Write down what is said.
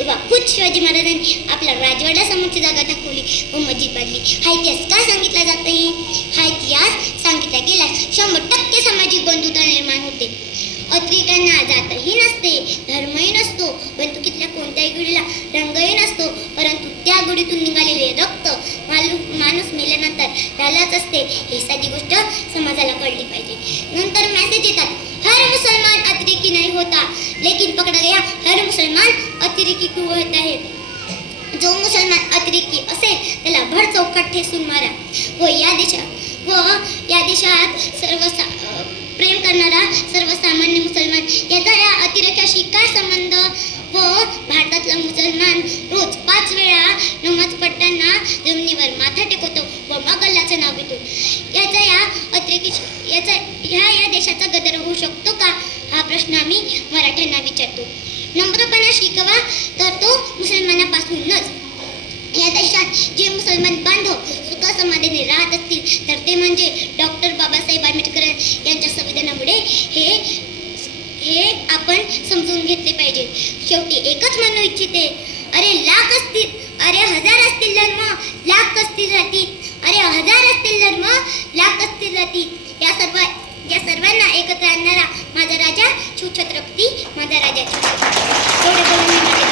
तेव्हा खुद शिवाजी महाराजांनी आपला राजवाडा समोरची जागा दाखवली व मस्जिद बांधली. हा इतिहास का सांगितला जात नाही? हा इतिहास सांगितला गेल्यास 100% सामाजिक बंधुता निर्माण होते. अतिरेक्यांना जातही नसते, धर्मही नसतो, बंदुकीतल्या कोणत्याही गुढीला रंगही नसतो, परंतु त्या गुढीतून निघालेले रक्त माणूस मेल्यानंतर त्यालाच असते. ही साधी गोष्ट समाजाला कळली पाहिजे. नंतर मेसेज येतात, हर मुसलमान अतिरेकी नहीं होता, लेकिन पकडा गया हर मुसलमान अतिरेकी क्यों होता है. जो मुसलमान अतिरेकी असेल त्याला भर चौकात ठेसून मारा. व या देशात प्रेम करणारा सर्वसामान्य मुसलमान याचा या अतिरेक्याशी काय संबंध? व भारतातला मुसलमान रोज 5 वेळा नमाज पढताना जमिनीवर माथा टेकवतो व मग अल्लाचं नाव घेतो. या देशाचा गदर होऊ शकतो का? हा प्रश्न आम्ही मराठ्यांना विचारतो. नम्रपणा शिकवा तर तो मुसलमानापासूनच. या देशात जे मुसलमान बांधव सुखासमाधानी राहत असतील तर ते म्हणजे डॉक्टर बाबासाहेब आंबेडकर यांच्या संविधानामुळे हे आपण समजून घेतले पाहिजे. शेवटी एकच म्हणू इच्छिते, अरे लाख असतील, अरे हजार असतील धर्म, लाख असतील जाती, अरे हजार असतील धर्म, लाख असतील जाती, या सर्वांना एकत्र आणणारा माझा राजा शिवछत्रपती माझा राजा. एवढे बोलून मी माझे